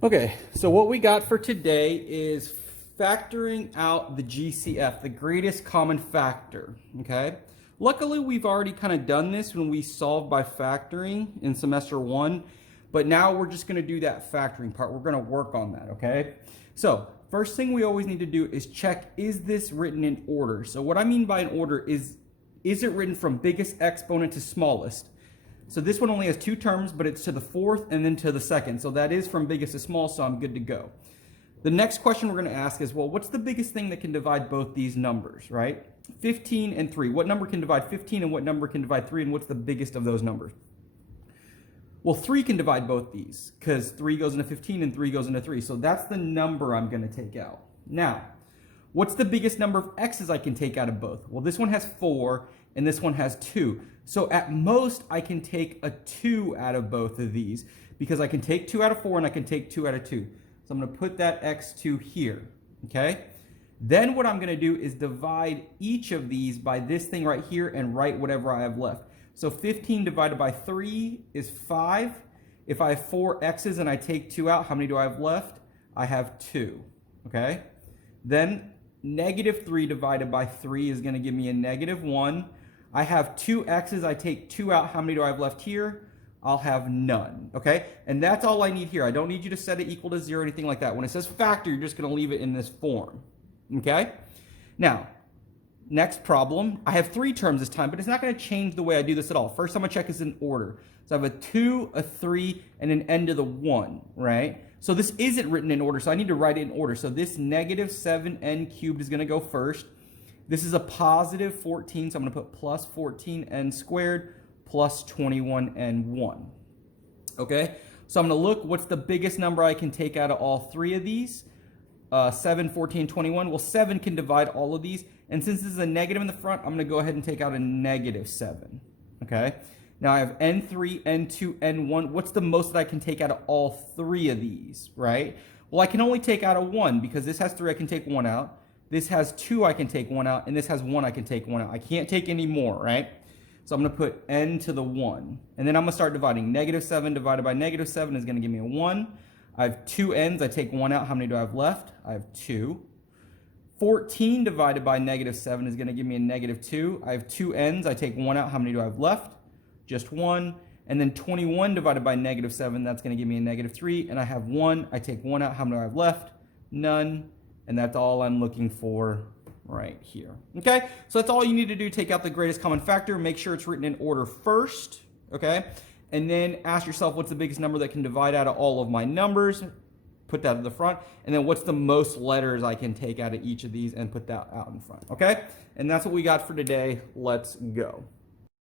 Okay, so what we got for today is factoring out the GCF, the greatest common factor, okay? Luckily, we've already kind of done this when we solved by factoring in semester 1, but now we're just gonna do that factoring part. We're gonna work on that, okay? So, first thing we always need to do is check, is this written in order? So what I mean by in order is it written from biggest exponent to smallest? So this one only has two terms, but it's to the fourth and then to the second. So that is from biggest to small, so I'm good to go. The next question we're going to ask is, well, what's the biggest thing that can divide both these numbers, right? 15 and 3. What number can divide 15 and what number can divide 3, and what's the biggest of those numbers? Well, 3 can divide both these because 3 goes into 15 and 3 goes into 3. So that's the number I'm going to take out. Now, what's the biggest number of x's I can take out of both? Well, this one has 4 and this one has 2. So at most, I can take a 2 out of both of these because I can take 2 out of 4 and I can take 2 out of 2. So I'm going to put that x2 here, okay? Then what I'm going to do is divide each of these by this thing right here and write whatever I have left. So 15 divided by 3 is 5. If I have 4 x's and I take 2 out, how many do I have left? I have 2, okay? Then negative 3 divided by 3 is going to give me a negative 1. I have 2 x's, I take 2 out, how many do I have left here? I'll have none, okay? And that's all I need here. I don't need you to set it equal to 0 or anything like that. When it says factor, you're just going to leave it in this form, okay? Now, next problem. I have 3 terms this time, but it's not going to change the way I do this at all. First, I'm going to check is in order. So I have a 2, a 3, and an n to the 1, right? So this isn't written in order, so I need to write it in order. So this negative 7n cubed is going to go first. This is a positive 14, so I'm going to put plus 14n squared plus 21n1. Okay, so I'm going to look, what's the biggest number I can take out of all 3 of these? 7, 14, 21. Well, 7 can divide all of these. And since this is a negative in the front, I'm going to go ahead and take out a negative 7. Okay, now I have n3, n2, n1. What's the most that I can take out of all 3 of these, right? Well, I can only take out a 1 because this has 3, I can take 1 out. This has 2, I can take 1 out, and this has 1, I can take 1 out. I can't take any more, right? So I'm going to put n to the 1. And then I'm going to start dividing. Negative 7 divided by negative 7 is going to give me a 1. I have 2 n's, I take 1 out. How many do I have left? I have 2. 14 divided by negative 7 is going to give me a negative 2. I have 2 n's, I take 1 out. How many do I have left? Just 1. And then 21 divided by negative 7, that's going to give me a negative 3. And I have 1, I take 1 out. How many do I have left? None. And that's all I'm looking for right here. Okay, so that's all you need to do. Take out the greatest common factor. Make sure it's written in order first, okay? And then ask yourself, what's the biggest number that can divide out of all of my numbers? Put that at the front. And then what's the most letters I can take out of each of these and put that out in front, okay? And that's what we got for today. Let's go.